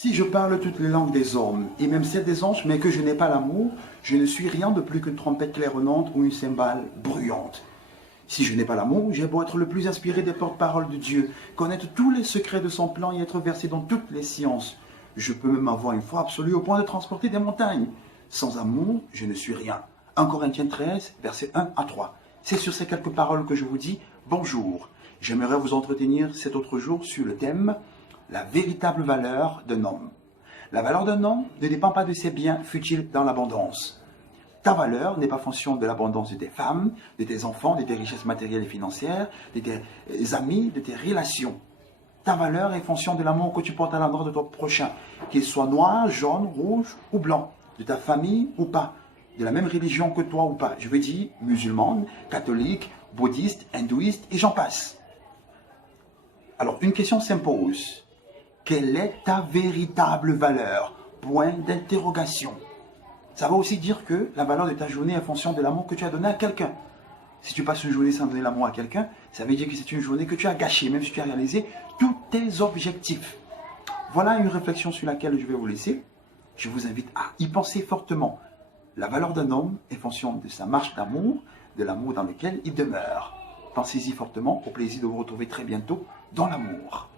Si je parle toutes les langues des hommes, et même celles des anges, mais que je n'ai pas l'amour, je ne suis rien de plus qu'une trompette claironnante ou une cymbale bruyante. Si je n'ai pas l'amour, j'ai beau être le plus inspiré des porte-paroles de Dieu, connaître tous les secrets de son plan et être versé dans toutes les sciences. Je peux même avoir une foi absolue au point de transporter des montagnes. Sans amour, je ne suis rien. 1 Corinthiens 13, versets 1 à 3. C'est sur ces quelques paroles que je vous dis bonjour. J'aimerais vous entretenir cet autre jour sur le thème la véritable valeur d'un homme. La valeur d'un homme ne dépend pas de ses biens futiles dans l'abondance. Ta valeur n'est pas fonction de l'abondance de tes femmes, de tes enfants, de tes richesses matérielles et financières, de tes amis, de tes relations. Ta valeur est fonction de l'amour que tu portes à l'endroit de ton prochain, qu'il soit noir, jaune, rouge ou blanc, de ta famille ou pas, de la même religion que toi ou pas. Je veux dire musulmane, catholique, bouddhiste, hindouiste et j'en passe. Alors une question s'impose. Quelle est ta véritable valeur? Point d'interrogation. Ça va aussi dire que la valeur de ta journée est en fonction de l'amour que tu as donné à quelqu'un. Si tu passes une journée sans donner l'amour à quelqu'un, ça veut dire que c'est une journée que tu as gâchée, même si tu as réalisé tous tes objectifs. Voilà une réflexion sur laquelle je vais vous laisser. Je vous invite à y penser fortement. La valeur d'un homme est en fonction de sa marche d'amour, de l'amour dans lequel il demeure. Pensez-y fortement, au plaisir de vous retrouver très bientôt dans l'amour.